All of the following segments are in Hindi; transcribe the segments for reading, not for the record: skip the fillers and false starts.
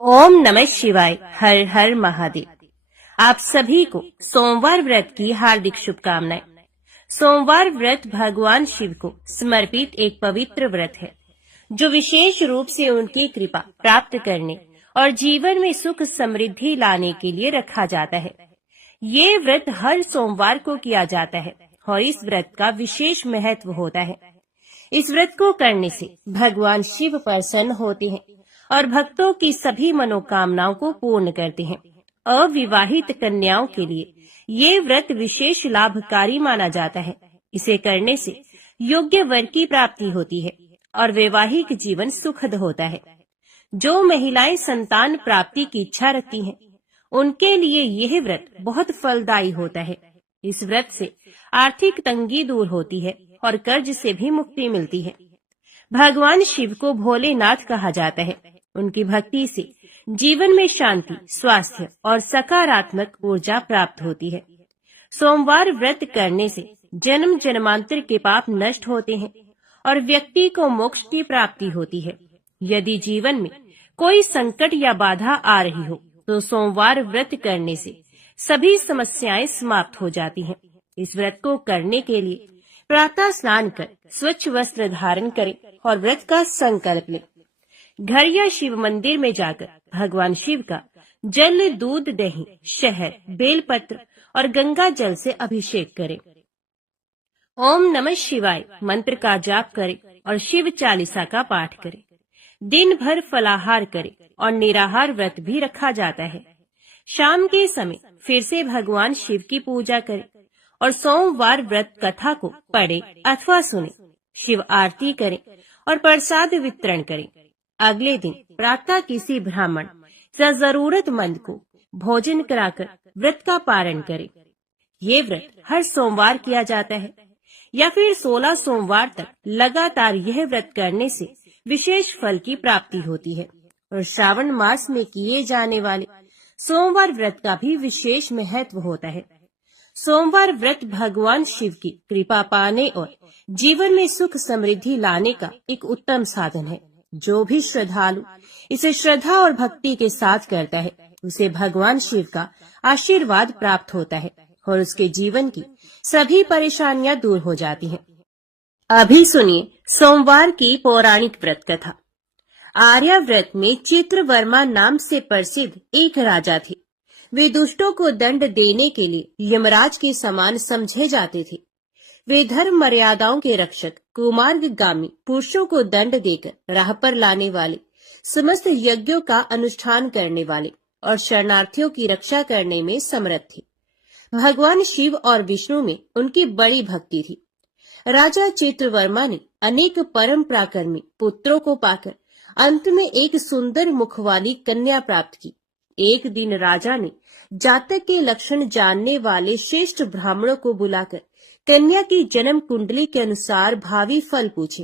ओम नमः शिवाय। हर हर महादेव। आप सभी को सोमवार व्रत की हार्दिक शुभकामनाएं। सोमवार व्रत भगवान शिव को समर्पित एक पवित्र व्रत है जो विशेष रूप से उनकी कृपा प्राप्त करने और जीवन में सुख समृद्धि लाने के लिए रखा जाता है। ये व्रत हर सोमवार को किया जाता है और इस व्रत का विशेष महत्व होता है। इस व्रत को करने से भगवान शिव प्रसन्न होते हैं और भक्तों की सभी मनोकामनाओं को पूर्ण करते हैं। अविवाहित कन्याओं के लिए ये व्रत विशेष लाभकारी माना जाता है। इसे करने से योग्य वर की प्राप्ति होती है और वैवाहिक जीवन सुखद होता है। जो महिलाएं संतान प्राप्ति की इच्छा रखती हैं, उनके लिए यह व्रत बहुत फलदायी होता है। इस व्रत से आर्थिक तंगी दूर होती है और कर्ज से भी मुक्ति मिलती है। भगवान शिव को भोलेनाथ कहा जाता है। उनकी भक्ति से जीवन में शांति, स्वास्थ्य और सकारात्मक ऊर्जा प्राप्त होती है। सोमवार व्रत करने से जन्म जन्मांतर के पाप नष्ट होते हैं और व्यक्ति को मोक्ष की प्राप्ति होती है। यदि जीवन में कोई संकट या बाधा आ रही हो तो सोमवार व्रत करने से सभी समस्याएं समाप्त हो जाती हैं। इस व्रत को करने के लिए प्रातः स्नान कर स्वच्छ वस्त्र धारण करें और व्रत का संकल्प लें। घर या शिव मंदिर में जाकर भगवान शिव का जल, दूध, दही, शहद, बेलपत्र और गंगा जल से अभिषेक करें। ओम नमः शिवाय मंत्र का जाप करें और शिव चालीसा का पाठ करें। दिन भर फलाहार करें और निराहार व्रत भी रखा जाता है। शाम के समय फिर से भगवान शिव की पूजा करें और सोमवार व्रत कथा को पढ़े अथवा सुने। शिव आरती करें और प्रसाद वितरण करें। अगले दिन प्रातः किसी ब्राह्मण या जरूरतमंद को भोजन कराकर व्रत का पारण करें। ये व्रत हर सोमवार किया जाता है या फिर 16 सोमवार तक लगातार यह व्रत करने से विशेष फल की प्राप्ति होती है। और श्रावण मास में किए जाने वाले सोमवार व्रत का भी विशेष महत्व होता है। सोमवार व्रत भगवान शिव की कृपा पाने और जीवन में सुख समृद्धि लाने का एक उत्तम साधन है। जो भी श्रद्धालु इसे श्रद्धा और भक्ति के साथ करता है, उसे भगवान शिव का आशीर्वाद प्राप्त होता है और उसके जीवन की सभी परेशानियां दूर हो जाती हैं। अभी सुनिए सोमवार की पौराणिक व्रत कथा। आर्या व्रत में चित्रवर्मा नाम से प्रसिद्ध एक राजा थे। वे दुष्टों को दंड देने के लिए यमराज के समान समझे जाते थे। वे धर्म मर्यादाओं के रक्षक, कुमार्गगामी पुरुषों को दंड देकर राह पर लाने वाले, समस्त यज्ञों का अनुष्ठान करने वाले और शरणार्थियों की रक्षा करने में समर्थ थे। भगवान शिव और विष्णु में उनकी बड़ी भक्ति थी। राजा चित्रवर्मा ने अनेक परम पराक्रमी पुत्रों को पाकर अंत में एक सुंदर मुख वाली कन्या प्राप्त की। एक दिन राजा ने जातक के लक्षण जानने वाले श्रेष्ठ ब्राह्मणों को बुलाकर कन्या की जन्म कुंडली के अनुसार भावी फल पूछे।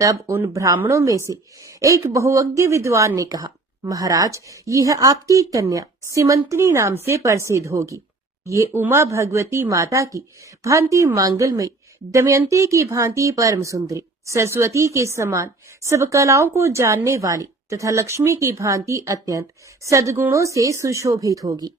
तब उन ब्राह्मणों में से एक बहुज्ञ विद्वान ने कहा, महाराज, यह आपकी कन्या सीमंतनी नाम से प्रसिद्ध होगी। ये उमा भगवती माता की भांति मांगलमयी, दमयंती की भांति परम सुंदरी, सरस्वती के समान सब कलाओं को जानने वाली तथा लक्ष्मी की भांति अत्यंत सद्गुणों से सुशोभित होगी।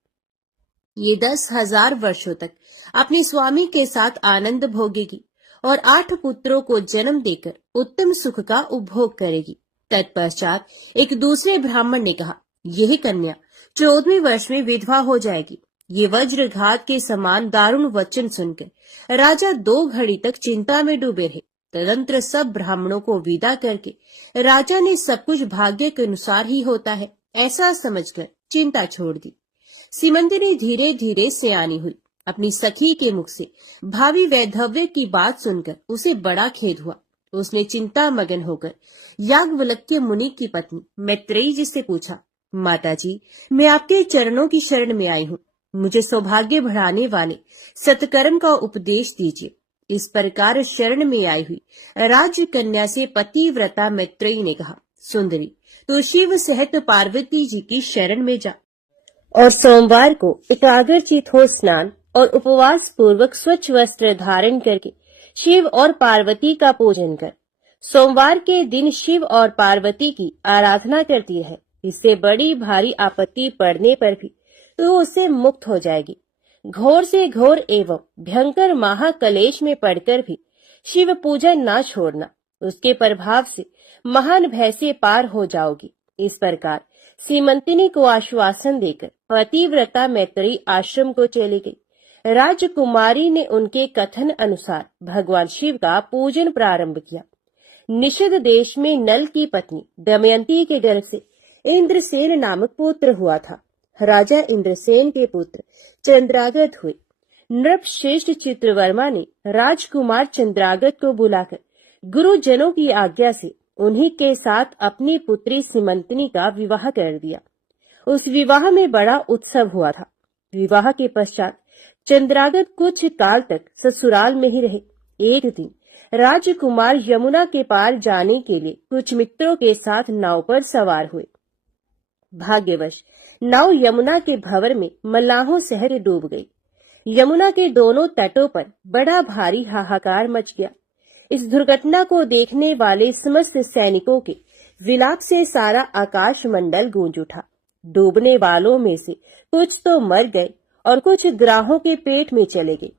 ये 10,000 वर्षों तक अपने स्वामी के साथ आनंद भोगेगी और 8 पुत्रों को जन्म देकर उत्तम सुख का उपभोग करेगी। तत्पश्चात एक दूसरे ब्राह्मण ने कहा, यह कन्या 14वें वर्ष में विधवा हो जाएगी। ये वज्रघात के समान दारुण वचन सुनकर राजा 2 घड़ी तक चिंता में डूबे रहे। तदंतर सब ब्राह्मणों को विदा करके राजा ने सब कुछ भाग्य के अनुसार ही होता है ऐसा समझकर चिंता छोड़ दी। सीमंतनी धीरे धीरे सयानी हुई। अपनी सखी के मुख से भावी वैधव्य की बात सुनकर उसे बड़ा खेद हुआ। उसने चिंता मगन होकर याज्ञवल्क्य मुनि की पत्नी मैत्रेयी जी से पूछा, माताजी, मैं आपके चरणों की शरण में आई हूँ। मुझे सौभाग्य बढ़ाने वाले सत्कर्म का उपदेश दीजिए। इस प्रकार शरण में आई हुई राजकन्या से पतिव्रता मैत्रेयी ने कहा, सुंदरी, तो शिव सहित पार्वती जी की शरण में जा और सोमवार को एकाग्रचित हो स्नान और उपवास पूर्वक स्वच्छ वस्त्र धारण करके शिव और पार्वती का पूजन कर। सोमवार के दिन शिव और पार्वती की आराधना करती है इससे बड़ी भारी आपत्ति पड़ने पर भी तो उससे मुक्त हो जाएगी। घोर से घोर एवं भयंकर महाकलेश में पड़कर भी शिव पूजन ना छोड़ना, उसके प्रभाव से महान भय से पार हो जाओगी। इस प्रकार सीमंतिनी को आश्वासन देकर पतिव्रता मैत्री आश्रम को चली गई। राजकुमारी ने उनके कथन अनुसार भगवान शिव का पूजन प्रारंभ किया। निषद देश में नल की पत्नी दमयंती के गर्भ से इंद्रसेन नामक पुत्र हुआ था। राजा इंद्रसेन के पुत्र चंद्रागत हुए। नृपश्रेष्ठ चित्रवर्मा ने राजकुमार चंद्रागत को बुलाकर गुरुजनों की आज्ञा से उन्हीं के साथ अपनी पुत्री सीमंतिनी का विवाह कर दिया। उस विवाह में बड़ा उत्सव हुआ था। विवाह के पश्चात चंद्रागत कुछ काल तक ससुराल में ही रहे। एक दिन राजकुमार यमुना के पार जाने के लिए कुछ मित्रों के साथ नाव पर सवार हुए। भाग्यवश नाव यमुना के भंवर में मल्लाहों शहर डूब गई। यमुना के दोनों तटों पर बड़ा भारी हाहाकार मच गया। इस दुर्घटना को देखने वाले समस्त सैनिकों के विलाप से सारा आकाश मंडल गूंज उठा। डूबने वालों में से कुछ तो मर गए और कुछ ग्राहों के पेट में चले गए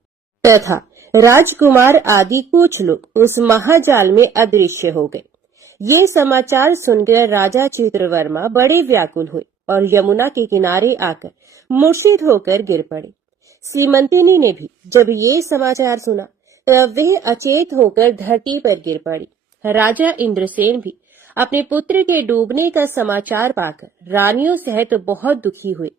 तथा राजकुमार आदि कुछ लोग उस महाजाल में अदृश्य हो गए। ये समाचार सुनकर राजा चित्रवर्मा बड़े व्याकुल हुए और यमुना के किनारे आकर मूर्छित होकर गिर पड़े। सीमंतिनी ने भी जब ये समाचार सुना तब वह अचेत होकर धरती पर गिर पड़ी। राजा इंद्रसेन भी अपने पुत्र के डूबने का समाचार पाकर रानियों सहित बहुत दुखी हुए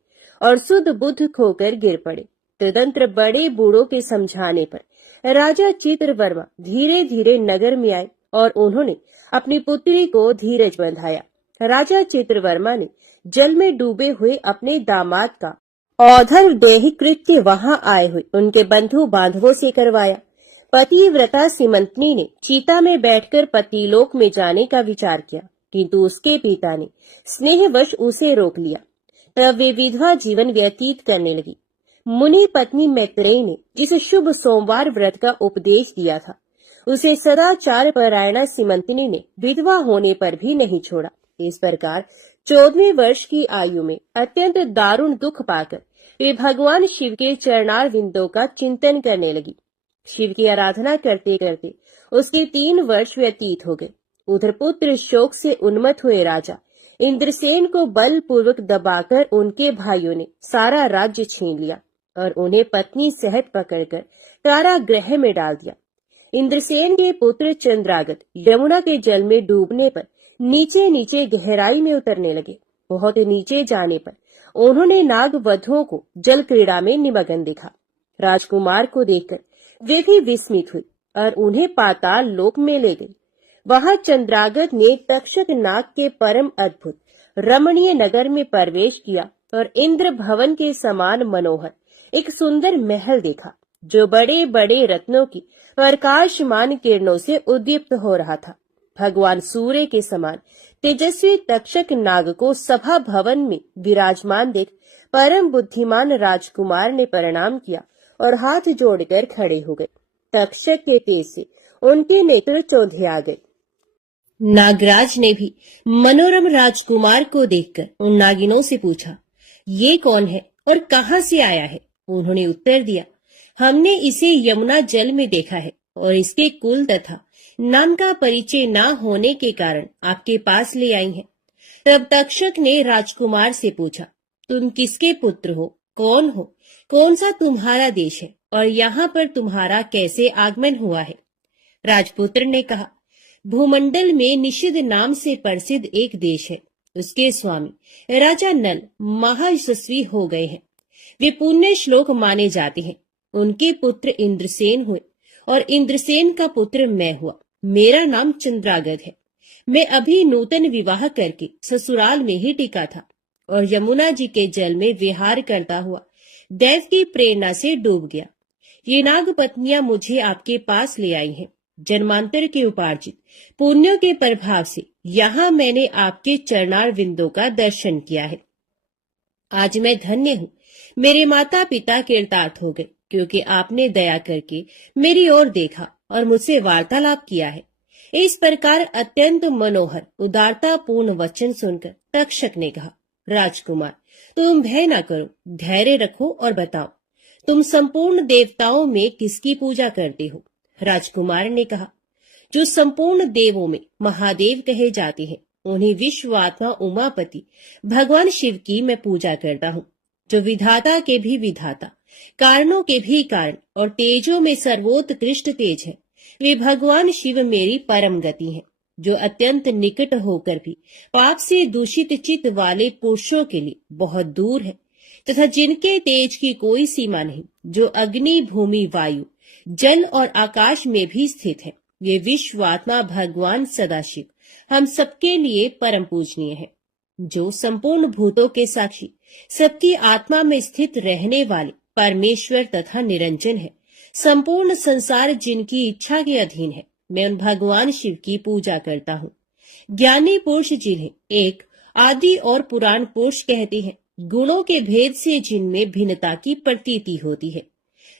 और सुध बुद्ध खोकर गिर पड़े। तदंतर बड़े बूढ़ों के समझाने पर राजा चित्रवर्मा धीरे धीरे नगर में आए और उन्होंने अपनी पुत्री को धीरज बंधाया। राजा चित्रवर्मा ने जल में डूबे हुए अपने दामाद का औधर देह कृत्य वहां आए हुए उनके बंधु बांधवों से करवाया। पतिव्रता सीमंतिनी ने चीता में बैठकर पतिलोक में जाने का विचार किया, किंतु उसके पिता ने स्नेहवश उसे रोक लिया। तब वे विधवा जीवन व्यतीत करने लगी। मुनि पत्नी मैत्रेयी ने जिस शुभ सोमवार व्रत का उपदेश दिया था, उसे सदाचार परायणा सीमंतिनी ने विधवा होने पर भी नहीं छोड़ा। इस प्रकार 14वें वर्ष की आयु में अत्यंत दारुण दुख पाकर वे भगवान शिव के चरणार विंदों का चिंतन करने लगी। शिव की आराधना करते करते उसके 3 वर्ष व्यतीत हो गए। उधर पुत्र शोक से उन्मत्त हुए राजा इंद्रसेन को बलपूर्वक दबाकर उनके भाइयों ने सारा राज्य छीन लिया और उन्हें पत्नी सहित पकड़कर कारागृह में डाल दिया। इंद्रसेन के पुत्र चंद्रागत यमुना के जल में डूबने पर नीचे नीचे गहराई में उतरने लगे। बहुत नीचे जाने पर उन्होंने नागवधों को जल क्रीड़ा में निमग्न देखा। राजकुमार को देखकर वे भी विस्मित हुई और उन्हें पाताल लोक में ले गई। वहां चंद्रागत ने तक्षक नाग के परम अद्भुत रमणीय नगर में प्रवेश किया और इंद्र भवन के समान मनोहर एक सुंदर महल देखा, जो बड़े बड़े रत्नों की प्रकाशमान किरणों से उद्दीप्त हो रहा था। भगवान सूर्य के समान तेजस्वी तक्षक नाग को सभा भवन में विराजमान देख परम बुद्धिमान राजकुमार ने प्रणाम किया और हाथ जोड़कर खड़े हो गए। तक्षक के तेज से उनके नेत्र चौंधे आ गए। नागराज ने भी मनोरम राजकुमार को देखकर उन नागिनों से पूछा, ये कौन है और कहाँ से आया है? उन्होंने उत्तर दिया, हमने इसे यमुना जल में देखा है और इसके कुल तथा नाम का परिचय न होने के कारण आपके पास ले आई हैं। तब तक्षक ने राजकुमार से पूछा, तुम किसके पुत्र हो, कौन हो, कौन सा तुम्हारा देश है और यहाँ पर तुम्हारा कैसे आगमन हुआ है? राजपुत्र ने कहा, भूमंडल में निषद नाम से प्रसिद्ध एक देश है। उसके स्वामी राजा नल महायशस्वी हो गए हैं। वे पुण्य श्लोक माने जाते हैं। उनके पुत्र इंद्रसेन हुए और इंद्रसेन का पुत्र मैं हुआ। मेरा नाम चंद्रागत है। मैं अभी नूतन विवाह करके ससुराल में ही टिका था और यमुना जी के जल में विहार करता हुआ दैव की प्रेरणा से डूब गया। ये नाग पत्नियां मुझे आपके पास ले आई हैं। जन्मांतर के उपार्जित पुण्यों के प्रभाव से यहाँ मैंने आपके चरणार विंदों का दर्शन किया है। आज मैं धन्य हूँ। मेरे माता पिता कृतार्थ हो गए, क्योंकि आपने दया करके मेरी ओर देखा और मुझसे वार्तालाप किया है। इस प्रकार अत्यंत मनोहर उदारतापूर्ण वचन सुनकर तक्षक ने कहा, राजकुमार, तुम भय न करो, धैर्य रखो और बताओ, तुम संपूर्ण देवताओं में किसकी पूजा करते हो? राजकुमार ने कहा, जो संपूर्ण देवों में महादेव कहे जाते हैं, उन्हीं विश्वात्मा उमापति भगवान शिव की मैं पूजा करता हूँ, जो विधाता के भी विधाता, कारणों के भी कारण और तेजों में सर्वोत्कृष्ट तेज है। वे भगवान शिव मेरी परम गति है, जो अत्यंत निकट होकर भी पाप से दूषित चित्त वाले पुरुषों के लिए बहुत दूर है, तथा जिनके तेज की कोई सीमा नहीं, जो अग्नि, भूमि, वायु, जल और आकाश में भी स्थित है। वे विश्वात्मा भगवान सदाशिव हम सबके लिए परम पूजनीय है, जो संपूर्ण भूतों के साक्षी, सबकी आत्मा में स्थित रहने वाले परमेश्वर तथा निरंजन है। संपूर्ण संसार जिनकी इच्छा के अधीन है, मैं उन भगवान शिव की पूजा करता हूँ। ज्ञानी पुरुष जिन्हें एक आदि और पुराण पुरुष कहते हैं, गुणों के भेद से जिनमें भिन्नता की प्रतीति होती है,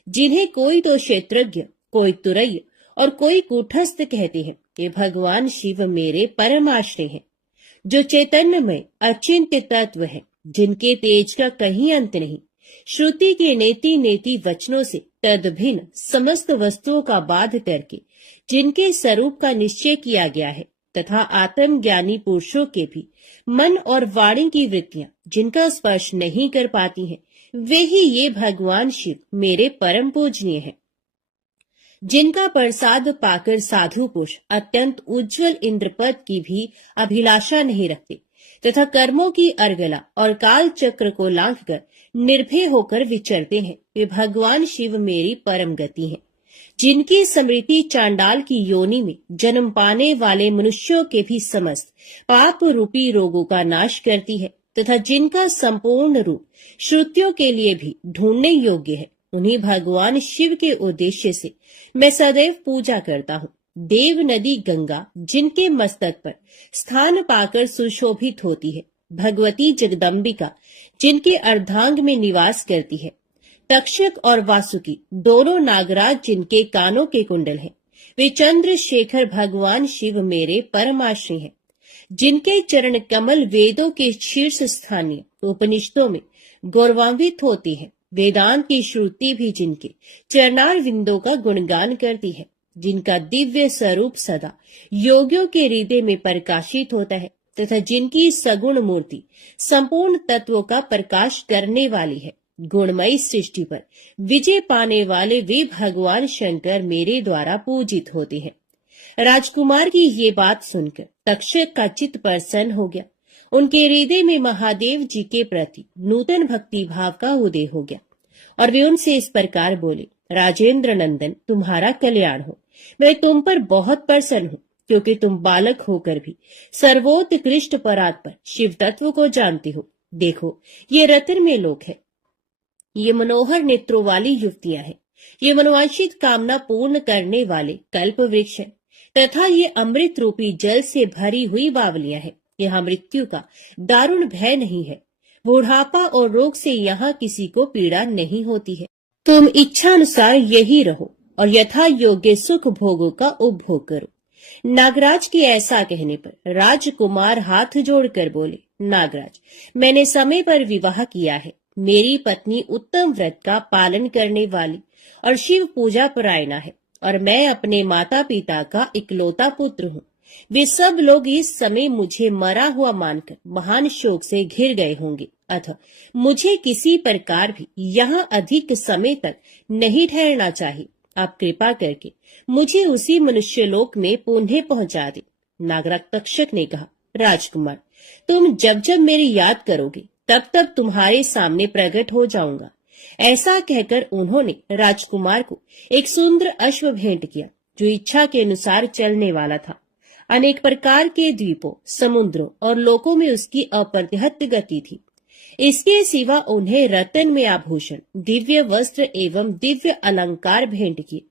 जिन्हें कोई तो क्षेत्रज्ञ, कोई तुरैय और कोई कूटस्थ कहते हैं, ये भगवान शिव मेरे परमाश्रय हैं, जो चैतन्यमय अचिंत्य तत्व है, जिनके तेज का कहीं अंत नहीं। श्रुति के नेति नेति वचनों से तदभिन्न समस्त वस्तुओं का बाध करके जिनके स्वरूप का निश्चय किया गया है, तथा आत्मज्ञानी पुरुषों के भी मन और वाणी की वृत्तियां जिनका स्पर्श नहीं कर पाती हैं, वे ही ये भगवान शिव मेरे परम पूजनीय हैं। जिनका प्रसाद पाकर साधु पुरुष अत्यंत उज्जवल इंद्रपद की भी अभिलाषा नहीं रखते, तथा कर्मों की अर्गला और काल चक्र को लांघकर निर्भय होकर विचरते हैं, वे भगवान शिव मेरी परम गति है। जिनकी स्मृति चांडाल की योनि में जन्म पाने वाले मनुष्यों के भी समस्त पाप रूपी रोगों का नाश करती है, तथा जिनका संपूर्ण रूप श्रुतियों के लिए भी ढूंढने योग्य है, उन्हीं भगवान शिव के उद्देश्य से मैं सदैव पूजा करता हूँ। देव नदी गंगा जिनके मस्तक पर स्थान पाकर सुशोभित होती है, भगवती जगदम्बिका जिनके अर्धांग में निवास करती है, तक्षक और वासुकी दोनों नागराज जिनके कानों के कुंडल हैं, वे चंद्रशेखर भगवान शिव मेरे परमाश्रय हैं। जिनके चरण कमल वेदों के शीर्ष स्थानीय उपनिषदों में गौरवान्वित होती है, वेदांत की श्रुति भी जिनके चरणार विंदों का गुणगान करती है, जिनका दिव्य स्वरूप सदा योगियों के हृदय में प्रकाशित होता है, तथा जिनकी सगुण मूर्ति संपूर्ण तत्वों का प्रकाश करने वाली है, गुणमयी सृष्टि पर विजय पाने वाले वे भगवान शंकर मेरे द्वारा पूजित होते हैं। राजकुमार की ये बात सुनकर तक्षक का चित्त प्रसन्न हो गया। उनके हृदय में महादेव जी के प्रति नूतन भक्ति भाव का उदय हो गया, और वे उनसे इस प्रकार बोले, राजेंद्र नंदन, तुम्हारा कल्याण हो। मैं तुम पर बहुत प्रसन्न हूँ, क्योंकि तुम बालक होकर भी सर्वोत्कृष्ट परात्पर शिव तत्व को जानते हो। देखो, ये रत्न में लोक है, ये मनोहर नेत्रों वाली युवतियां हैं, ये मनोवांछित कामना पूर्ण करने वाले कल्प वृक्ष है, तथा ये अमृत रूपी जल से भरी हुई बावलियां हैं। यहाँ मृत्यु का दारुण भय नहीं है, बुढ़ापा और रोग से यहाँ किसी को पीड़ा नहीं होती है। तुम इच्छा अनुसार यही रहो और यथा योग्य सुख भोगों का उपभोग करो। नागराज के ऐसा कहने पर राजकुमार हाथ जोड़कर बोले, नागराज, मैंने समय पर विवाह किया है। मेरी पत्नी उत्तम व्रत का पालन करने वाली और शिव पूजा परायणा है, और मैं अपने माता पिता का इकलौता पुत्र हूँ। वे सब लोग इस समय मुझे मरा हुआ मानकर महान शोक से घिर गए होंगे, अतः मुझे किसी प्रकार भी यहाँ अधिक समय तक नहीं ठहरना चाहिए। आप कृपा करके मुझे उसी मनुष्यलोक में पुनः पहुंचा दे। नागराज तक्षक ने कहा, राजकुमार, तुम जब जब मेरी याद करोगे तब तब तुम्हारे सामने प्रकट हो जाऊंगा। ऐसा कहकर उन्होंने राजकुमार को एक सुंदर अश्व भेंट किया, जो इच्छा के अनुसार चलने वाला था। अनेक प्रकार के द्वीपों, समुद्रों और लोकों में उसकी अप्रतिहत गति थी। इसके सिवा उन्हें रत्न में आभूषण, दिव्य वस्त्र एवं दिव्य अलंकार भेंट किए।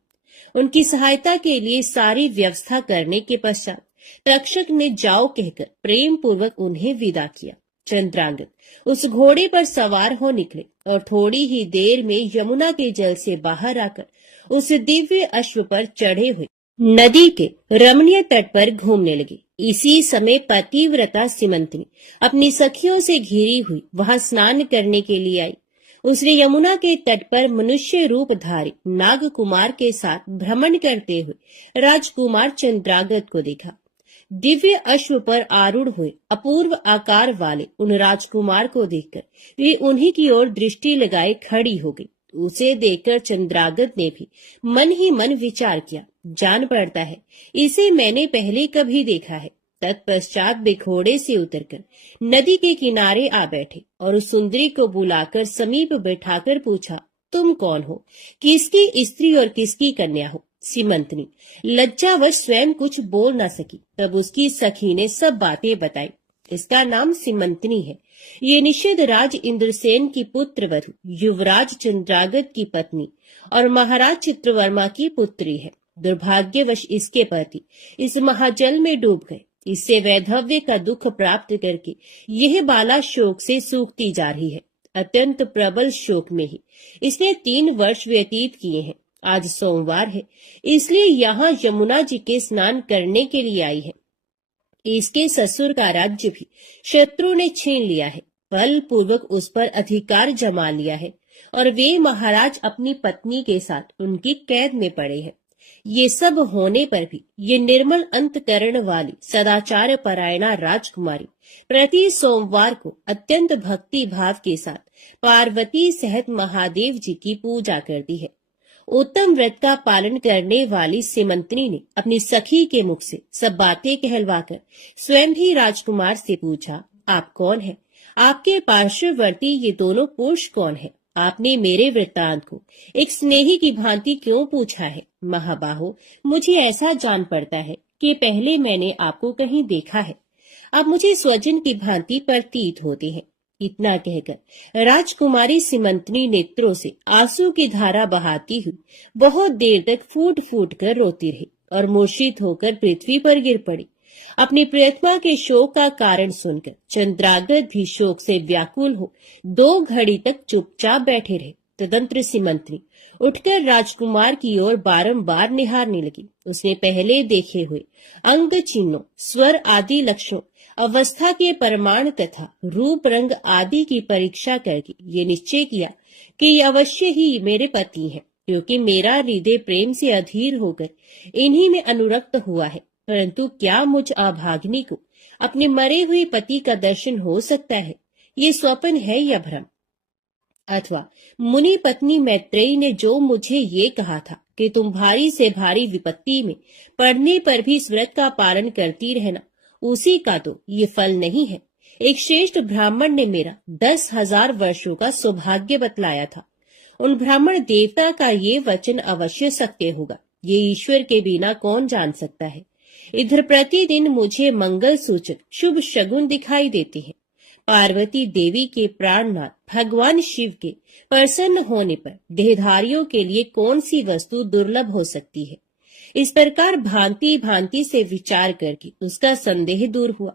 उनकी सहायता के लिए सारी व्यवस्था करने के पश्चात तक्षक ने जाओ कहकर प्रेम पूर्वक उन्हें विदा किया। चंद्रांगद उस घोड़े पर सवार हो निकले और थोड़ी ही देर में यमुना के जल से बाहर आकर उस दिव्य अश्व पर चढ़े हुए नदी के रमणीय तट पर घूमने लगी। इसी समय पतिव्रता सिमंतनी अपनी सखियों से घिरी हुई वहां स्नान करने के लिए आई। उसने यमुना के तट पर मनुष्य रूपधारी नाग कुमार के साथ भ्रमण करते हुए राजकुमार चंद्रागत को देखा। दिव्य अश्व पर आरूढ़ हुए अपूर्व आकार वाले उन राजकुमार को देखकर वे उन्हीं की ओर दृष्टि लगाए खड़ी हो गई। उसे देखकर चंद्रागत ने भी मन ही मन विचार किया, जान पड़ता है इसे मैंने पहले कभी देखा है। तत्पश्चात वे घोड़े से उतरकर नदी के किनारे आ बैठे और उस सुंदरी को बुलाकर समीप बैठाकर पूछा, तुम कौन हो, किसकी स्त्री और किसकी कन्या हो? सीमंतनी लज्जावश स्वयं कुछ बोल न सकी। तब उसकी सखी ने सब बातें बताई। इसका नाम सीमंतनी है। ये निषेध राज इंद्रसेन की पुत्र वधु, युवराज चंद्रागत की पत्नी और महाराज चित्रवर्मा की पुत्री है। दुर्भाग्यवश इसके पति इस महाजल में डूब गए। इससे वैधव्य का दुख प्राप्त करके यह बाला शोक से सूखती जा रही है। अत्यंत प्रबल शोक में ही इसने 3 वर्ष व्यतीत किए हैं। आज सोमवार है, इसलिए यहाँ यमुना जी के स्नान करने के लिए आई है। इसके ससुर का राज्य भी शत्रु ने छीन लिया है, बलपूर्वक उस पर अधिकार जमा लिया है और वे महाराज अपनी पत्नी के साथ उनकी कैद में पड़े हैं। ये सब होने पर भी ये निर्मल अंतकरण वाली सदाचार परायणा राजकुमारी प्रति सोमवार को अत्यंत भक्ति भाव के साथ पार्वती सहित महादेव जी की पूजा करती है। उत्तम व्रत का पालन करने वाली सीमंतनी ने अपनी सखी के मुख से सब बातें कहलवाकर स्वयं भी राजकुमार से पूछा, आप कौन हैं? आपके पार्श्ववर्ती ये दोनों पुरुष कौन है? आपने मेरे वृत्तांत को एक स्नेही की भांति क्यों पूछा है? महाबाहो, मुझे ऐसा जान पड़ता है कि पहले मैंने आपको कहीं देखा है। आप मुझे स्वजन की भांति प्रतीत होते हैं। इतना कहकर राजकुमारी सीमंतनी नेत्रों से आंसू की धारा बहाती हुई बहुत देर तक फूट फूट कर रोती रही और मूर्छित होकर पृथ्वी पर गिर पड़ी। अपनी प्रियतमा के शोक का कारण सुनकर चंद्रागत भी शोक से व्याकुल हो 2 घड़ी तक चुपचाप बैठे रहे। तदंतर सीमंतनी उठकर राजकुमार की ओर बारंबार निहारने लगी। उसने पहले देखे हुए अंग चिन्हों, स्वर आदि लक्षणों, अवस्था के प्रमाण तथा रूप रंग आदि की परीक्षा करके ये निश्चय किया कि ये अवश्य ही मेरे पति हैं, क्योंकि मेरा हृदय प्रेम से अधीर होकर इन्हीं में अनुरक्त हुआ है। परंतु क्या मुझ अभागिनी को अपने मरे हुए पति का दर्शन हो सकता है? ये स्वप्न है या भ्रम? अथवा मुनि पत्नी मैत्रेयी ने जो मुझे ये कहा था कि तुम भारी से भारी विपत्ति में पड़ने पर भी इस व्रत का पालन करती रहना, उसी का तो ये फल नहीं है। एक श्रेष्ठ ब्राह्मण ने मेरा 10,000 वर्षों का सौभाग्य बतलाया था। उन ब्राह्मण देवता का ये वचन अवश्य सत्य होगा, ये ईश्वर के बिना कौन जान सकता है। इधर प्रतिदिन मुझे मंगल सूचक शुभ शगुन दिखाई देते हैं। पार्वती देवी के प्राणनाथ भगवान शिव के प्रसन्न होने पर देहधारियों के लिए कौन सी वस्तु दुर्लभ हो सकती है। इस प्रकार भांति भांति से विचार करके उसका संदेह दूर हुआ।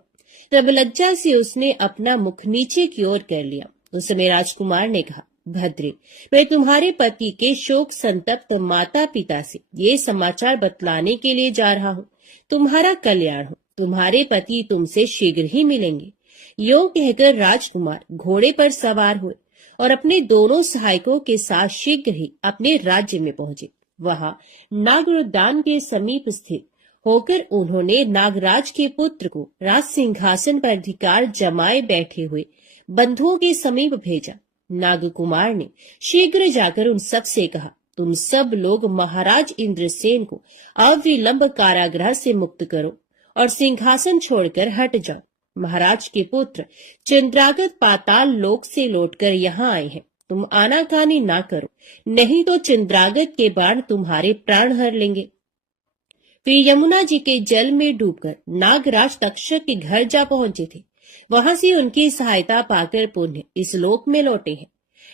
तब लज्जा से उसने अपना मुख नीचे की ओर कर लिया। उस समय राजकुमार ने कहा, भद्रे, मैं तुम्हारे पति के शोक संतप्त माता पिता से ये समाचार बतलाने के लिए जा रहा हूँ। तुम्हारा कल्याण हो, तुम्हारे पति तुमसे शीघ्र ही मिलेंगे। यूं कहकर राजकुमार घोड़े पर सवार हुए और अपने दोनों सहायकों के साथ शीघ्र ही अपने राज्य में पहुंचे। वहां नागोद्यान के समीप स्थित होकर उन्होंने नागराज के पुत्र को राज सिंहासन पर अधिकार जमाए बैठे हुए बंधुओं के समीप भेजा। नागकुमार ने शीघ्र जाकर उन सब से कहा, तुम सब लोग महाराज इंद्रसेन को अविलंब कारागृह से मुक्त करो और सिंहासन छोड़कर हट जाओ। महाराज के पुत्र चंद्रागत पाताल लोक से लौटकर यहाँ आए हैं। तुम आनाकानी ना करो, नहीं तो चंद्रागत के बाण तुम्हारे प्राण हर लेंगे। वे यमुना जी के जल में डूबकर नागराज तक्षक के घर जा पहुंचे थे। वहां से उनकी सहायता पाकर पुनः इस लोक में लौटे हैं।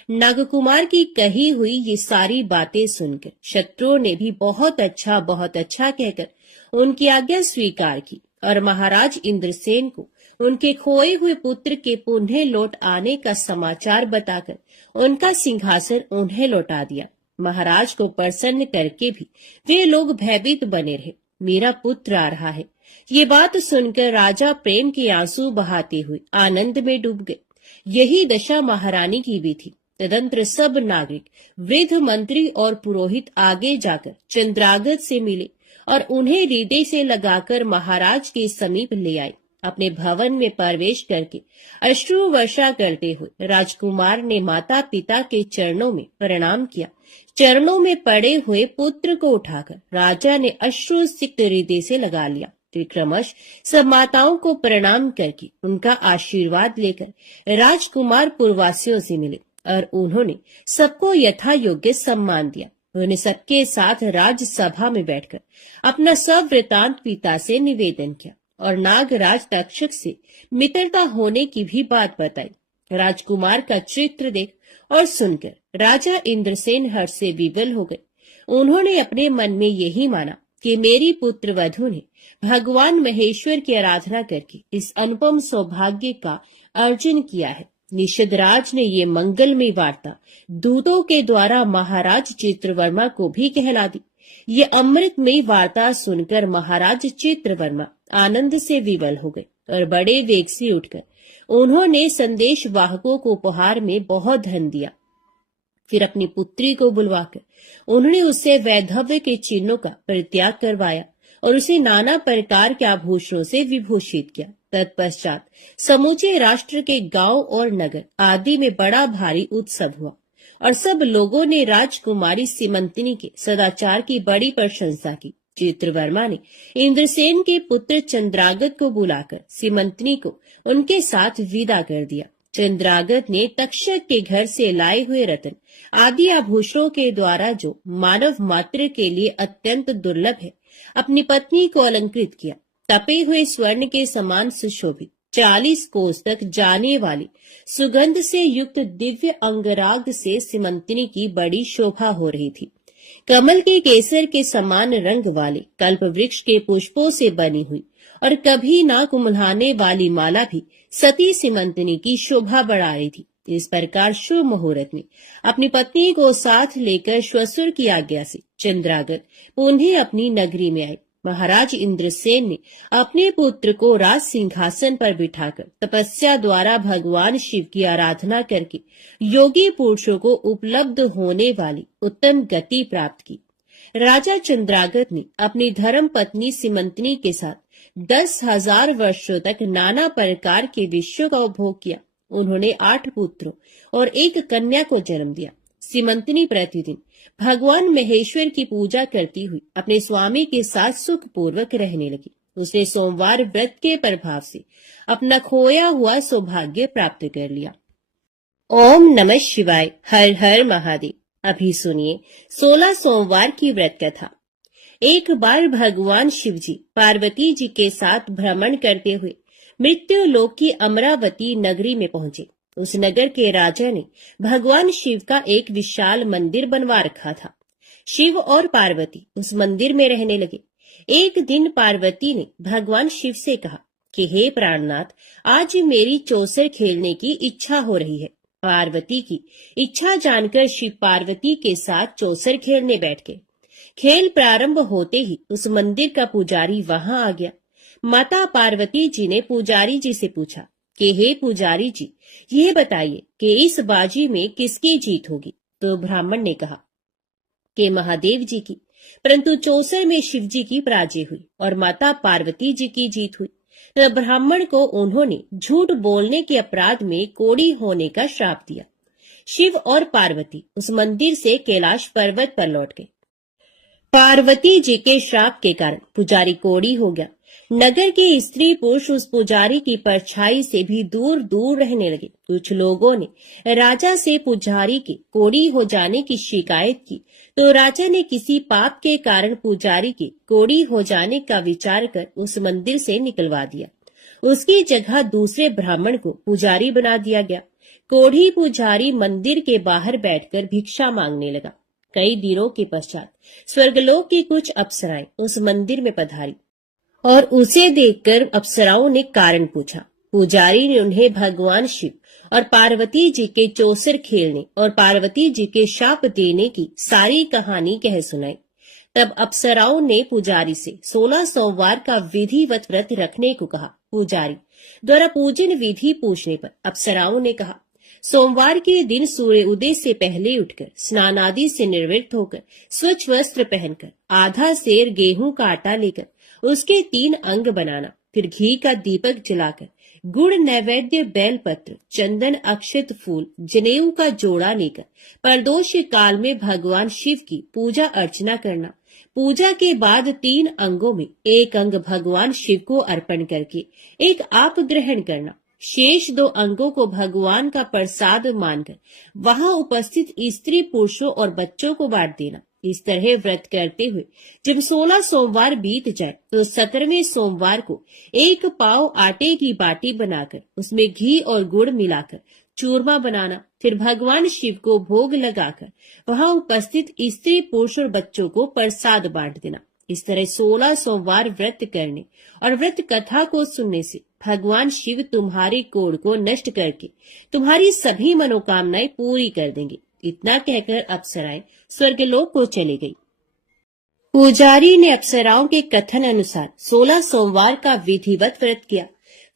नागकुमार की कही हुई ये सारी बातें सुनकर शत्रुओं ने भी बहुत अच्छा कहकर उनकी आज्ञा स्वीकार की और महाराज इंद्रसेन को उनके खोए हुए पुत्र के पुनः लौट आने का समाचार बताकर उनका सिंहासन उन्हें लौटा दिया। महाराज को प्रसन्न करके भी वे लोग भयभीत बने रहे। मेरा पुत्र आ रहा है। ये बात सुनकर राजा प्रेम के आंसू बहाते हुए आनंद में डूब गए। यही दशा महारानी की भी थी। तदंतर सब नागरिक, वृद्ध, मंत्री और पुरोहित आगे जाकर चंद्रागत से मिले और उन्हें हृदय से लगाकर महाराज के समीप ले आए। अपने भवन में प्रवेश करके अश्रु वर्षा करते हुए राजकुमार ने माता पिता के चरणों में प्रणाम किया। चरणों में पड़े हुए पुत्र को उठाकर राजा ने अश्रु सिक्त हृदय से लगा लिया। फिर क्रमश सब माताओं को प्रणाम करके उनका आशीर्वाद लेकर राजकुमार पुरवासियों से मिले और उन्होंने सबको यथा योग्य सम्मान दिया। उन्होंने सबके साथ राजसभा में बैठकर अपना सब वृतांत पिता से निवेदन किया और नागराज तक्षक से मित्रता होने की भी बात बताई। राजकुमार का चित्र देख और सुनकर राजा इंद्रसेन हर्ष से विवल हो गए। उन्होंने अपने मन में यही माना कि मेरी पुत्र वधू ने भगवान महेश्वर की आराधना करके इस अनुपम सौभाग्य का अर्जन किया है। निषदराज ने ये मंगलमय वार्ता दूतों के द्वारा महाराज चित्रवर्मा को भी कहला दी। ये अमृतमय वार्ता सुनकर महाराज चित्रवर्मा आनंद से विवल हो गए और बड़े वेग से उठकर उन्होंने संदेश वाहकों को उपहार में बहुत धन दिया। फिर अपनी पुत्री को बुलवाकर उन्होंने उससे वैधव्य के चिन्हों का परित्याग करवाया और उसे नाना प्रकार के आभूषणों से विभूषित किया। तत्पश्चात समूचे राष्ट्र के गांव और नगर आदि में बड़ा भारी उत्सव हुआ और सब लोगों ने राजकुमारी सीमंतिनी के सदाचार की बड़ी प्रशंसा की। चित्रवर्मा ने इंद्रसेन के पुत्र चंद्रागत को बुलाकर सीमंतिनी को उनके साथ विदा कर दिया। चंद्रागत ने तक्षक के घर से लाए हुए रत्न आदि आभूषणों के द्वारा, जो मानव मात्र के लिए अत्यंत दुर्लभ है, अपनी पत्नी को अलंकृत किया। तपे हुए स्वर्ण के समान सुशोभित 40 कोस तक जाने वाली सुगंध से युक्त दिव्य अंगराग से सीमंतिनी की बड़ी शोभा हो रही थी। कमल के केसर के समान रंग वाले कल्प वृक्ष के पुष्पों से बनी हुई और कभी ना कुम्हलाने वाली माला भी सती सीमंतिनी की शोभा बढ़ा रही थी। इस प्रकार शुभ मुहूर्त में अपनी पत्नी को साथ लेकर श्वशुर की आज्ञा से चंद्रागत पुनः अपनी नगरी में आए। महाराज इंद्रसेन ने अपने पुत्र को राज सिंहासन पर बिठाकर तपस्या द्वारा भगवान शिव की आराधना करके योगी पुरुषों को उपलब्ध होने वाली उत्तम गति प्राप्त की। राजा चंद्रागत ने अपनी धर्म पत्नी सीमंतिनी के साथ 10,000 वर्षों तक नाना प्रकार के विषयों का उपभोग किया। उन्होंने 8 पुत्रों और 1 कन्या को जन्म दिया। सीमंतिनी प्रतिदिन भगवान महेश्वर की पूजा करती हुई अपने स्वामी के साथ सुख पूर्वक रहने लगी। उसने सोमवार व्रत के प्रभाव से अपना खोया हुआ सौभाग्य प्राप्त कर लिया। ओम नमः शिवाय। हर हर महादेव। अभी सुनिए 16 सोमवार की व्रत कथा। एक बार भगवान शिव जी पार्वती जी के साथ भ्रमण करते हुए मृत्यु लोक की अमरावती नगरी में पहुंचे। उस नगर के राजा ने भगवान शिव का एक विशाल मंदिर बनवा रखा था। शिव और पार्वती उस मंदिर में रहने लगे। एक दिन पार्वती ने भगवान शिव से कहा कि हे प्राणनाथ, आज मेरी चौसर खेलने की इच्छा हो रही है। पार्वती की इच्छा जानकर शिव पार्वती के साथ चौसर खेलने बैठ गए। खेल प्रारंभ होते ही उस मंदिर का पुजारी वहां आ गया। माता पार्वती जी ने पुजारी जी से पूछा कि हे पुजारी जी, ये बताइए कि इस बाजी में किसकी जीत होगी। तो ब्राह्मण ने कहा कि महादेव जी की, परंतु चौसर में शिव जी की पराजय हुई और माता पार्वती जी की जीत हुई। तो ब्राह्मण को उन्होंने झूठ बोलने के अपराध में कोढ़ी होने का श्राप दिया। शिव और पार्वती उस मंदिर से कैलाश पर्वत पर लौट गए। पार्वती जी के श्राप के कारण पुजारी कोढ़ी हो गया। नगर के स्त्री पुरुष उस पुजारी की परछाई से भी दूर दूर रहने लगे। कुछ लोगों ने राजा से पुजारी के कोढ़ी हो जाने की शिकायत की, तो राजा ने किसी पाप के कारण पुजारी के कोढ़ी हो जाने का विचार कर उस मंदिर से निकलवा दिया। उसकी जगह दूसरे ब्राह्मण को पुजारी बना दिया गया। कोढ़ी पुजारी मंदिर के बाहर बैठकर भिक्षा मांगने लगा। कई दिनों के पश्चात स्वर्गलोक की कुछ अप्सराएं उस मंदिर में पधारी और उसे देखकर अप्सराओं ने कारण पूछा। पुजारी ने उन्हें भगवान शिव और पार्वती जी के चौसर खेलने और पार्वती जी के शाप देने की सारी कहानी कह सुनाई। तब अप्सराओं ने पुजारी से 16 सोमवार का विधिवत व्रत रखने को कहा। पुजारी द्वारा पूजन विधि पूछने पर अप्सराओं ने कहा, सोमवार के दिन सूर्य उदय से पहले उठकर स्नान आदि से निवृत्त होकर स्वच्छ वस्त्र पहनकर आधा सेर गेहूं का आटा लेकर उसके 3 अंग बनाना, फिर घी का दीपक जलाकर गुड़ नैवेद्य बेलपत्र चंदन अक्षत फूल जनेऊ का जोड़ा लेकर प्रदोष काल में भगवान शिव की पूजा अर्चना करना। पूजा के बाद 3 अंगों में एक अंग भगवान शिव को अर्पण करके एक आप ग्रहण करना। शेष 2 अंगों को भगवान का प्रसाद मानकर वहां उपस्थित स्त्री पुरुषों और बच्चों को बांट देना। इस तरह व्रत करते हुए जब 16 सोमवार बीत जाए तो 17वें सोमवार को 1 पाव आटे की बाटी बनाकर उसमें घी और गुड़ मिलाकर चूरमा बनाना, फिर भगवान शिव को भोग लगाकर वहां उपस्थित स्त्री पुरुष और बच्चों को प्रसाद बांट देना। इस तरह 16 सोमवार व्रत करने और व्रत कथा को सुनने से भगवान शिव तुम्हारे कोढ़ को नष्ट करके तुम्हारी सभी मनोकामनाएं पूरी कर देंगे। इतना कहकर अप्सराएं स्वर्गलोक को चली गई। पुजारी ने अप्सराओं के कथन अनुसार 16 सोमवार का विधिवत व्रत किया।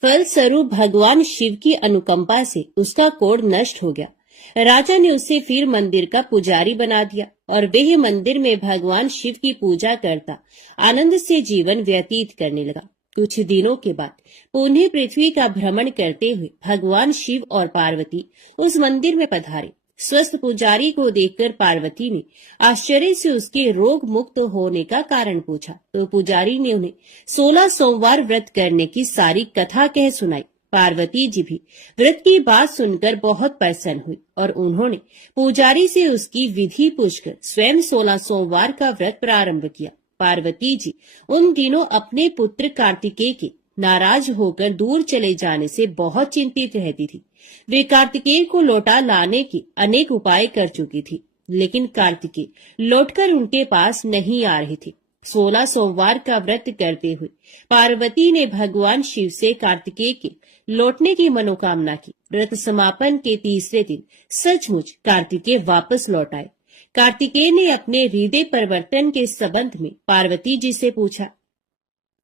फलस्वरूप भगवान शिव की अनुकंपा से उसका कोढ़ नष्ट हो गया। राजा ने उसे फिर मंदिर का पुजारी बना दिया और वह मंदिर में भगवान शिव की पूजा करता आनंद से जीवन व्यतीत करने लगा। कुछ दिनों के बाद पुनः पृथ्वी का भ्रमण करते हुए भगवान शिव और पार्वती उस मंदिर में पधारे। स्वस्थ पुजारी को देखकर पार्वती ने आश्चर्य से उसके रोग मुक्त होने का कारण पूछा तो पुजारी ने उन्हें 16 सोमवार व्रत करने की सारी कथा कह सुनाई। पार्वती जी भी व्रत की बात सुनकर बहुत प्रसन्न हुई और उन्होंने पुजारी से उसकी विधि पूछकर स्वयं 16 सोमवार का व्रत प्रारंभ किया। पार्वती जी उन दिनों अपने पुत्र कार्तिकेय के नाराज होकर दूर चले जाने से बहुत चिंतित रहती थी। वे कार्तिकेय को लौटा लाने के अनेक उपाय कर चुकी थी, लेकिन कार्तिकेय लौटकर उनके पास नहीं आ रहे थे। 16 सोमवार का व्रत करते हुए पार्वती ने भगवान शिव से कार्तिकेय के लौटने की मनोकामना की। व्रत समापन के तीसरे दिन सचमुच कार्तिकेय वापस लौट आए। कार्तिकेय ने अपने हृदय परिवर्तन के संबंध में पार्वती जी से पूछा,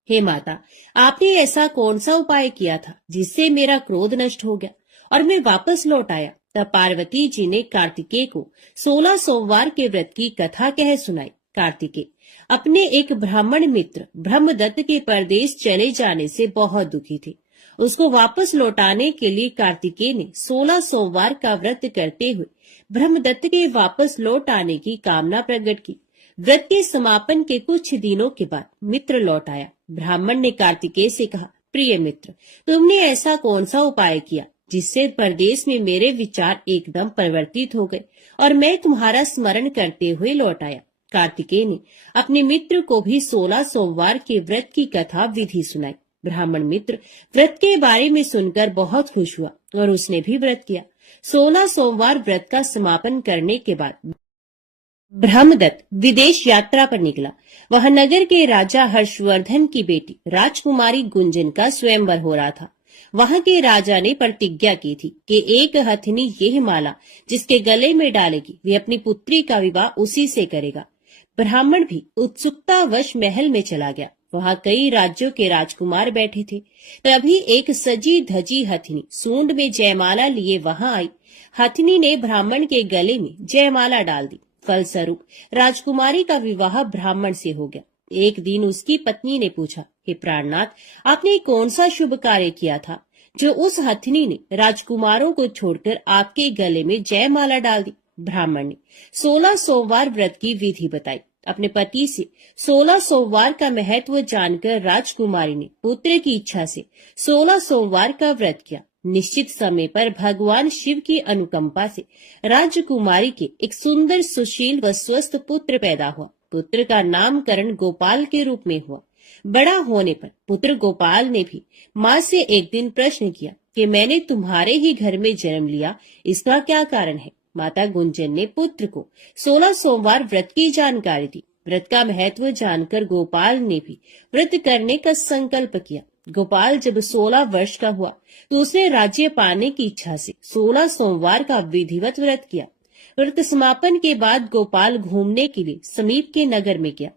हे माता, आपने ऐसा कौन सा उपाय किया था जिससे मेरा क्रोध नष्ट हो गया और मैं वापस लौट आया? तब पार्वती जी ने कार्तिकेय को 16 सोमवार के व्रत की कथा कह सुनाई। कार्तिकेय अपने एक ब्राह्मण मित्र ब्रह्मदत्त के परदेश चले जाने से बहुत दुखी थे। उसको वापस लौटाने के लिए कार्तिकेय ने 16 सोमवार का व्रत करते हुए ब्रह्मदत्त के वापस लौट आने की कामना प्रकट की। व्रत के समापन के कुछ दिनों के बाद मित्र लौट आया। ब्राह्मण ने कार्तिकेय से कहा, प्रिय मित्र, तुमने ऐसा कौन सा उपाय किया जिससे परदेश में मेरे विचार एकदम परिवर्तित हो गए और मैं तुम्हारा स्मरण करते हुए लौट आया। कार्तिकेय ने अपने मित्र को भी 16 सोमवार के व्रत की कथा विधि सुनाई। ब्राह्मण मित्र व्रत के बारे में सुनकर बहुत खुश हुआ और उसने भी व्रत किया। 16 सोमवार व्रत का समापन करने के बाद ब्रह्मदत्त विदेश यात्रा पर निकला। वह नगर के राजा हर्षवर्धन की बेटी राजकुमारी गुंजन का स्वयंवर हो रहा था। वहां के राजा ने प्रतिज्ञा की थी कि एक हथिनी यह माला जिसके गले में डालेगी वे अपनी पुत्री का विवाह उसी से करेगा। ब्राह्मण भी उत्सुकतावश महल में चला गया। वहां कई राज्यों के राजकुमार बैठे थे। तभी एक सजी धजी हथिनी सूंड में जयमाला लिए वहां आई। हथिनी ने ब्राह्मण के गले में जयमाला डाल दी। फलस्वरूप राजकुमारी का विवाह ब्राह्मण से हो गया। एक दिन उसकी पत्नी ने पूछा, हे प्राणनाथ, आपने कौन सा शुभ कार्य किया था जो उस हथिनी ने राजकुमारों को छोड़कर आपके गले में जयमाला डाल दी? ब्राह्मण ने 16 सोमवार व्रत की विधि बताई। अपने पति से 16 सोमवार का महत्व जानकर राजकुमारी ने पुत्र की इच्छा से 16 सोमवार का व्रत किया। निश्चित समय पर भगवान शिव की अनुकंपा से राजकुमारी के एक सुंदर सुशील व स्वस्थ पुत्र पैदा हुआ। पुत्र का नामकरण गोपाल के रूप में हुआ। बड़ा होने पर पुत्र गोपाल ने भी माँ से एक दिन प्रश्न किया कि मैंने तुम्हारे ही घर में जन्म लिया, इसका क्या कारण है? माता गुंजन ने पुत्र को 16 सोमवार व्रत की जानकारी दी। व्रत का महत्व जानकर गोपाल ने भी व्रत करने का संकल्प किया। गोपाल जब 16 वर्ष का हुआ तो उसने राज्य पाने की इच्छा से 16 सोमवार का विधिवत व्रत किया। व्रत समापन के बाद गोपाल घूमने के लिए समीप के नगर में गया।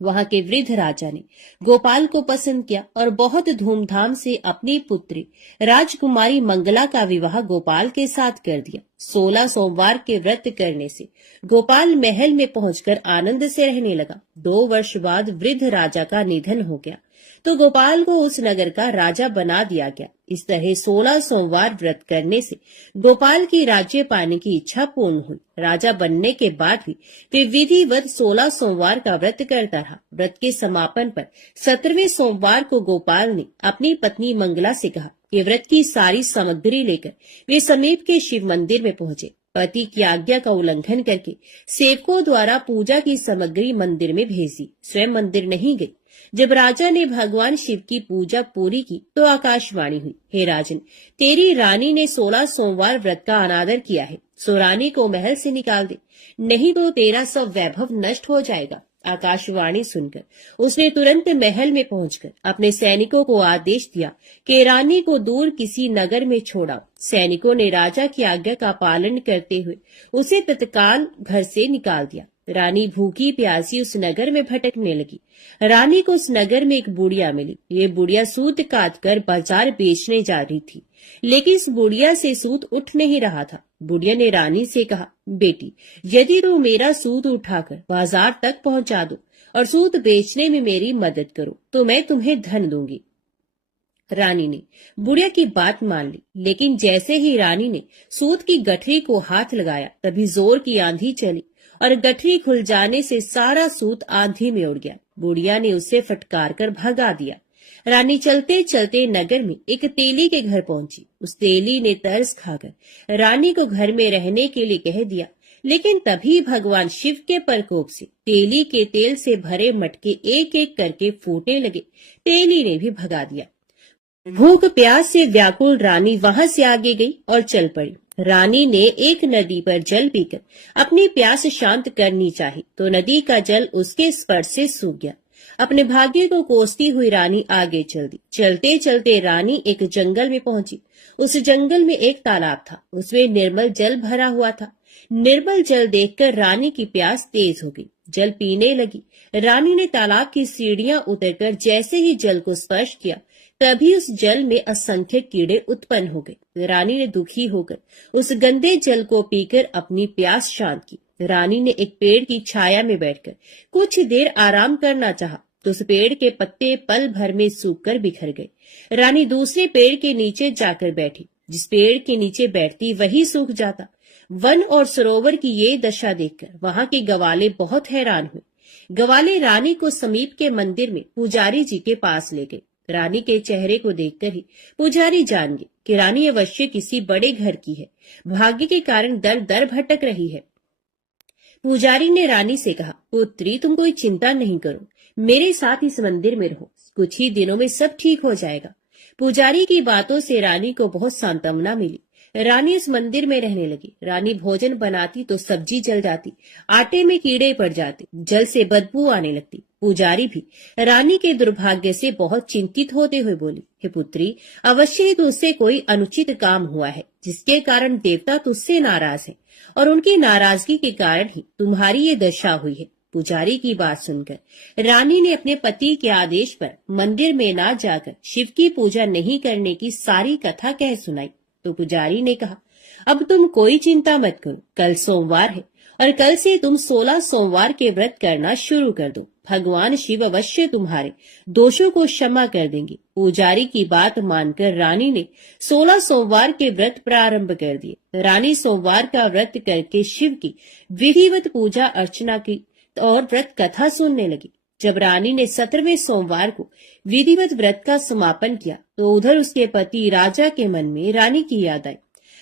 वहां के वृद्ध राजा ने गोपाल को पसंद किया और बहुत धूमधाम से अपनी पुत्री राजकुमारी मंगला का विवाह गोपाल के साथ कर दिया। 16 सोमवार के व्रत करने से गोपाल महल में पहुंचकर आनंद से रहने लगा। 2 वर्ष बाद वृद्ध राजा का निधन हो गया तो गोपाल को उस नगर का राजा बना दिया गया। इस तरह 16 सोमवार व्रत करने से गोपाल की राज्य पाने की इच्छा पूर्ण हुई। राजा बनने के बाद भी वे विधिवत 16 सोमवार का व्रत करता रहा। व्रत के समापन पर 17वें सोमवार को गोपाल ने अपनी पत्नी मंगला से कहा कि व्रत की सारी सामग्री लेकर वे समीप के शिव मंदिर में पहुंचे। पति की आज्ञा का उल्लंघन करके सेवकों द्वारा पूजा की सामग्री मंदिर में भेज दी, स्वयं मंदिर नहीं गई। जब राजा ने भगवान शिव की पूजा पूरी की तो आकाशवाणी हुई, हे राजन, तेरी रानी ने 16 सोमवार व्रत का अनादर किया है, सो रानी को महल से निकाल दे, नहीं तो तेरा सब वैभव नष्ट हो जाएगा। आकाशवाणी सुनकर उसने तुरंत महल में पहुंचकर अपने सैनिकों को आदेश दिया कि रानी को दूर किसी नगर में छोड़ाओ। सैनिकों ने राजा की आज्ञा का पालन करते हुए उसे तत्काल घर से निकाल दिया। रानी भूखी प्यासी उस नगर में भटकने लगी। रानी को उस नगर में एक बुढ़िया मिली। ये बुढ़िया सूत काट कर बाजार बेचने जा रही थी, लेकिन इस बुढ़िया से सूत उठ नहीं रहा था। बुढ़िया ने रानी से कहा, बेटी, यदि तुम मेरा सूत उठाकर बाजार तक पहुंचा दो और सूत बेचने में मेरी मदद करो तो मैं तुम्हें धन दूंगी। रानी ने बुढ़िया की बात मान ली, लेकिन जैसे ही रानी ने सूत की गठरी को हाथ लगाया तभी जोर की आंधी चली और गठरी खुल जाने से सारा सूत आंधी में उड़ गया। बुढ़िया ने उसे फटकार कर भगा दिया। रानी चलते चलते नगर में एक तेली के घर पहुंची। उस तेली ने तरस खाकर रानी को घर में रहने के लिए कह दिया, लेकिन तभी भगवान शिव के प्रकोप से तेली के तेल से भरे मटके एक एक करके फूटने लगे। तेली ने भी भगा दिया। भूख प्यास से व्याकुल रानी वहां से आगे गई और चल पड़ी। रानी ने एक नदी पर जल पीकर अपनी प्यास शांत करनी चाही तो नदी का जल उसके स्पर्श से सूख गया। अपने भाग्य को कोसती हुई रानी आगे चल दी। चलते चलते रानी एक जंगल में पहुंची। उस जंगल में एक तालाब था, उसमें निर्मल जल भरा हुआ था। निर्मल जल देखकर रानी की प्यास तेज हो गई, जल पीने लगी। रानी ने तालाब की सीढ़ियां उतरकर जैसे ही जल को स्पर्श किया तभी उस जल में असंख्य कीड़े उत्पन्न हो गए। रानी ने दुखी होकर उस गंदे जल को पीकर अपनी प्यास शांत की। रानी ने एक पेड़ की छाया में बैठकर कुछ देर आराम करना चाहा तो उस पेड़ के पत्ते पल भर में सूखकर बिखर गए। रानी दूसरे पेड़ के नीचे जाकर बैठी। जिस पेड़ के नीचे बैठती वही सूख जाता। वन और सरोवर की ये दशा देखकर वहां के गवाले बहुत हैरान हुए। गवाले रानी को समीप के मंदिर में पुजारी जी के पास ले गए। रानी के चेहरे को देखकर ही पुजारी जान गए कि रानी अवश्य किसी बड़े घर की है, भाग्य के कारण दर दर भटक रही है। पुजारी ने रानी से कहा, पुत्री, तुम कोई चिंता नहीं करो, मेरे साथ इस मंदिर में रहो, कुछ ही दिनों में सब ठीक हो जाएगा। पुजारी की बातों से रानी को बहुत सांत्वना मिली। रानी उस मंदिर में रहने लगी। रानी भोजन बनाती तो सब्जी जल जाती, आटे में कीड़े पड़ जाते, जल से बदबू आने लगती। पुजारी भी रानी के दुर्भाग्य से बहुत चिंतित होते हुए बोली, हे पुत्री, अवश्य ही तुझसे कोई अनुचित काम हुआ है जिसके कारण देवता तुझसे नाराज है और उनकी नाराजगी के कारण ही तुम्हारी ये दशा हुई है। पुजारी की बात सुनकर रानी ने अपने पति के आदेश पर मंदिर में ना जाकर शिव की पूजा नहीं करने की सारी कथा कह सुनाई। तो पुजारी ने कहा, अब तुम कोई चिंता मत करो, कल सोमवार है और कल से तुम 16 सोमवार के व्रत करना शुरू कर दो। भगवान शिव अवश्य तुम्हारे दोषों को क्षमा कर देंगे। पुजारी की बात मानकर रानी ने 16 सोमवार के व्रत प्रारंभ कर दिए। रानी सोमवार का व्रत करके शिव की विधिवत पूजा अर्चना की और व्रत कथा सुनने लगी। जब रानी ने 17वें सोमवार को विधिवत व्रत का समापन किया तो उधर उसके पति राजा के मन में रानी की याद आई।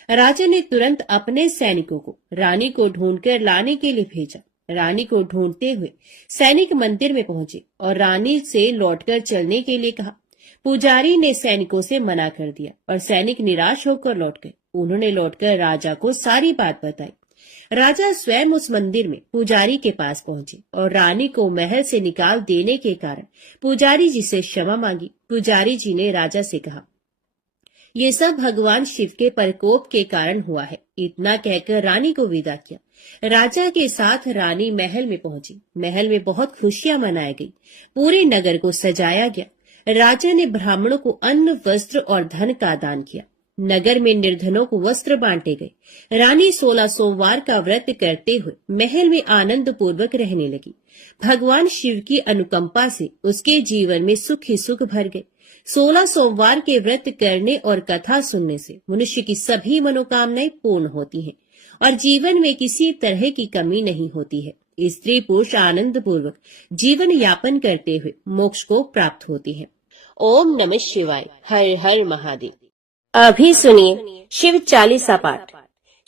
राजा ने तुरंत अपने सैनिकों को रानी को ढूंढकर लाने के लिए भेजा। रानी को ढूंढते हुए सैनिक मंदिर में पहुंचे और रानी से लौटकर चलने के लिए कहा। पुजारी ने सैनिकों से मना कर दिया और सैनिक निराश होकर लौट गए। उन्होंने लौटकर राजा को सारी बात बताई। राजा स्वयं उस मंदिर में पुजारी के पास पहुंचे और रानी को महल से निकाल देने के कारण पुजारी जी से क्षमा मांगी। पुजारी जी ने राजा से कहा, ये सब भगवान शिव के प्रकोप के कारण हुआ है। इतना कहकर रानी को विदा किया। राजा के साथ रानी महल में पहुंची। महल में बहुत खुशियां मनाई गई। पूरे नगर को सजाया गया। राजा ने ब्राह्मणों को अन्न, वस्त्र और धन का दान किया। नगर में निर्धनों को वस्त्र बांटे गए। रानी 16 सोमवार का व्रत करते हुए महल में आनंद पूर्वक रहने लगी। भगवान शिव की अनुकंपा से उसके जीवन में सुख ही सुख भर गए। 16 सोमवार के व्रत करने और कथा सुनने से मनुष्य की सभी मनोकामनाएं पूर्ण होती हैं और जीवन में किसी तरह की कमी नहीं होती है। स्त्री पुरुष आनंद पूर्वक जीवन यापन करते हुए मोक्ष को प्राप्त होती है। ओम नमः शिवाय। हर हर महादेव। अभी सुनिए शिव चालीसा पाठ।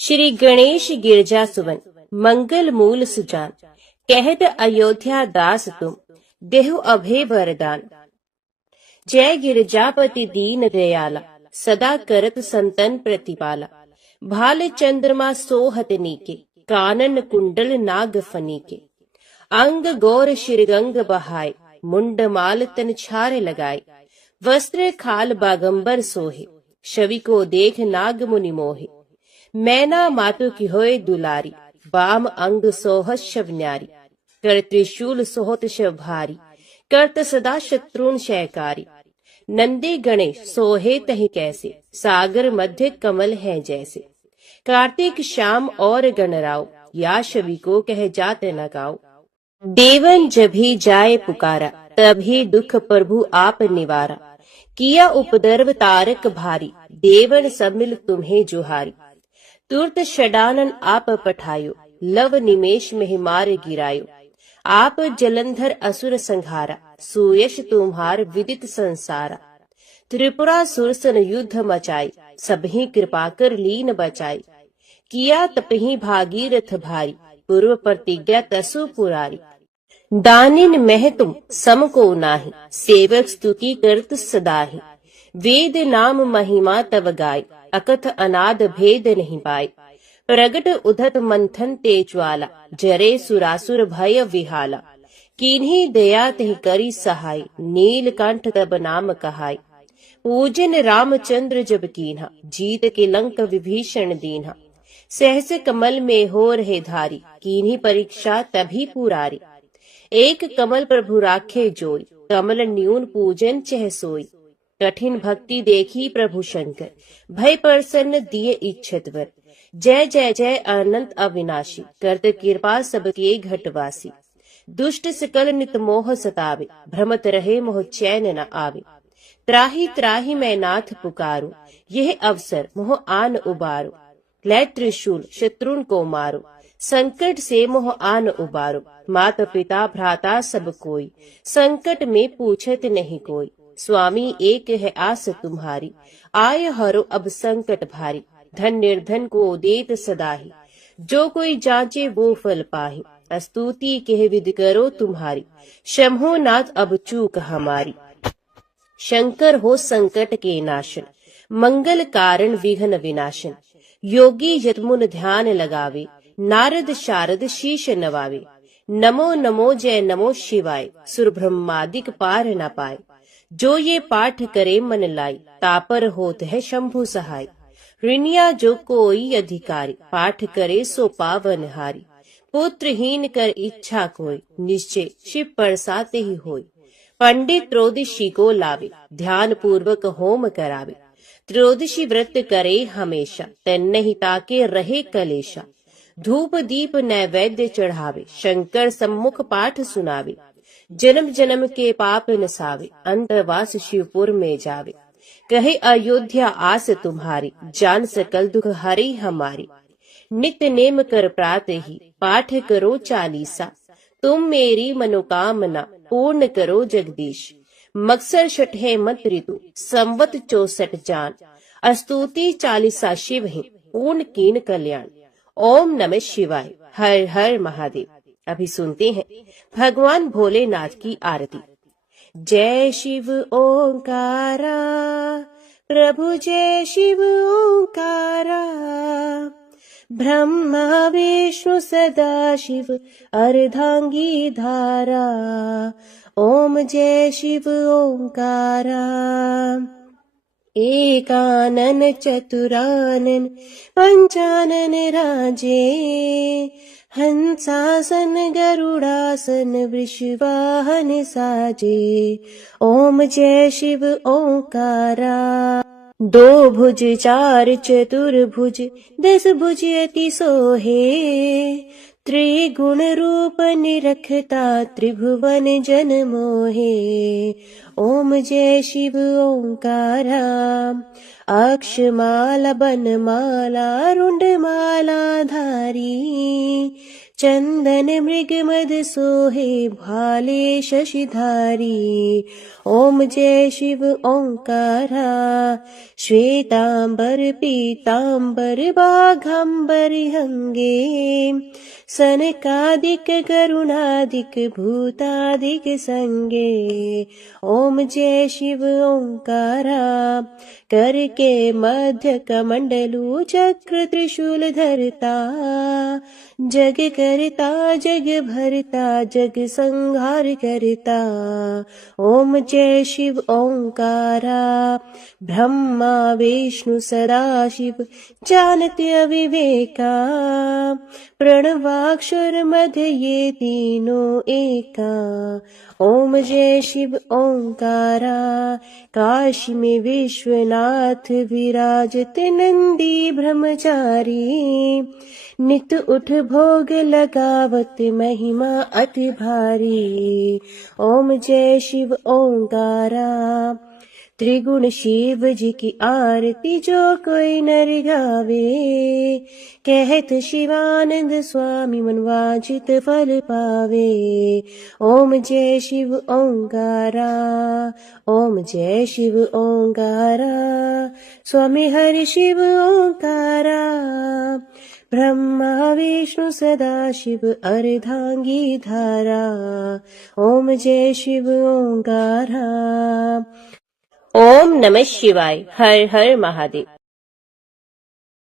श्री गणेश गिरजा सुवन, मंगल मूल सुजान, कहत अयोध्या दास तुम, देहु अभय वरदान। जय गिरजापति दीन दयाला, सदा करत संतन प्रतिपाला। भाल चंद्रमा सोहत नीके, कानन कुंडल नाग फनीके। अंग गौर शिरगंग बहाय, मुंड माल तन छार लगाए। वस्त्र खाल बागंबर सोहे, छवि को देख नाग मुनि मोहे। मैना मातु की होए दुलारी, बाम अंग सोहत शव न्यारी। कर त्रिशूल सोहत शव भारी, करत सदा शत्रुन शयकारी। नंदी गणेश सोहे तहि कैसे, सागर मध्य कमल है जैसे। कार्तिक श्याम और गणराव, या छवि को कह जात न गाओ। देवन जभी जाए पुकारा, तभी दुख प्रभु आप निवारा। किया उपद्रव तारक भारी, देवन सब मिल तुम्हें जुहारी। तुरत षडानन आप पठायो, लव निमेष में मार गिरायो। आप जलंधर असुर संहारा, सुयश तुम्हार विदित संसारा। त्रिपुरा सुरसन युद्ध मचाई, सबही कृपा कर लीन बचाई। किया तपही भागीरथ भारी, पूर्व प्रतिज्ञा तसु पुरारी। दानिन मह तुम सम को नाही, सेवक स्तुति करत सदाहि। वेद नाम महिमा तव गाय, अकथ अनाद भेद नहीं पाए। प्रगट उधत मंथन तेज ज्वाला, जरे सुरासुर भय विहाला। किन्हीं दया तहि करी सहाय, नीलकंठ तब नाम कहाय। पूजन रामचंद्र जब कीन्हा, जीत के लंक विभीषण दीन्हा। सहस कमल में हो रहे धारी, किन्हीं परीक्षा तभी पुरारी। एक कमल प्रभु राखे जोई, कमल न्यून पूजन चह सोई। कठिन भक्ति देखी प्रभु शंकर, भय प्रसन्न दिए इच्छत वर। जय जय जय अनंत अविनाशी, करत कृपा सबके घटवासी। दुष्ट सकल नित मोह सतावे, भ्रमत रहे मोह चैन न आवे। त्राही त्राही मैं नाथ पुकारू, यह अवसर मोह आन उबारो। लै त्रिशूल शत्रुन को मारो, संकट से मोह आन उबारो। माता पिता भ्राता सब कोई, संकट में पूछत नहीं कोई। स्वामी एक है आस तुम्हारी, आय हरो अब संकट भारी। धन निर्धन को देत सदाही, जो कोई जांचे वो फल पाही। स्तुति कह विधि करो तुम्हारी, शंभो नाथ अब चूक हमारी। शंकर हो संकट के नाशन, मंगल कारण विघ्न विनाशन। योगी यतमुन ध्यान लगावे, नारद शारद शीश नवावे। नमो नमो जय नमो शिवाय, सुर ब्रह्मादिक पार न पाए। जो ये पाठ करे मन लाई, तापर होत है शंभु सहाय। ऋणिया जो कोई अधिकारी, पाठ करे सो पावन हारी। पुत्रहीन कर इच्छा कोई, निश्चय शिव परसाते ही होय। पंडित त्रयोदशी को लावे, ध्यान पूर्वक होम करावे। त्रयोदशी व्रत करे हमेशा, तन्ने ही ताके रहे कलेशा। धूप दीप नैवेद्य चढ़ावे, शंकर सम्मुख पाठ सुनावे। जन्म जन्म के पाप नसावे, अंतवास शिवपुर में जावे। कहे अयोध्या आस तुम्हारी, जान सकल दुख हरी हमारी। नित्य नेम कर प्रात ही, पाठ करो चालीसा। तुम मेरी मनोकामना, पूर्ण करो जगदीश। मकसर छठे मत ऋतु, संवत 64 जान। स्तुति चालीसा शिव ही, पूर्ण कीन कल्याण। ओम नमः शिवाय। हर हर महादेव। अभी सुनते हैं भगवान भोलेनाथ की आरती। जय शिव ओंकारा, प्रभु जय शिव ओंकारा। ब्रह्मा विष्णु सदा शिव, अर्धांगी धारा। ओम जय शिव ओंकारा। एकानन चतुरानन पंचानन राजे, हंसासन गरुड़ासन वृषवाहन साजे। ओम जय शिव ओंकारा। दो भुज चार चतुर्भुज 10 भुज अति सोहे, त्रिगुण रूप निरखता त्रिभुवन जन मोहे। ओम जय शिव ओंकारा। अक्षमाला बनमाला रुंडमाला धारी, चंदन मृग मद सोहे भाले शशिधारी। ओम जय शिव ओंकारा। श्वेतांबर पीतांबर बाघांबर अंगे, सनकादिक गरुणादिक भूतादिक संगे। ओम जय शिव ओंकारा। करके मध्य कमंडलू चक्र त्रिशूल धरता, जग करता जग भरता जग संहार करता। ओम जय शिव ओंकारा। ब्रह्मा विष्णु सदाशिव जानत अविवेका, प्रणवाक्षर मध्य ये तीनों एका। ओम जय शिव ओंकारा। काशी में विश्वनाथ विराजत नंदी ब्रह्मचारी, नित उठ भोग लगावत महिमा अति भारी। ओम जय शिव ओंकारा। त्रिगुण शिव जी की आरती जो कोई नर गावे, कहत शिवानंद स्वामी मन वांछित फल पावे। ओम जय शिव ओंकारा। ओम जय शिव ओंकारा। स्वामी हरि शिव ओंकारा। ब्रह्मा विष्णु सदाशिव अर्धांगी धारा। ओम जय शिव ओंकारा। ओम नमः शिवाय। हर हर महादेव।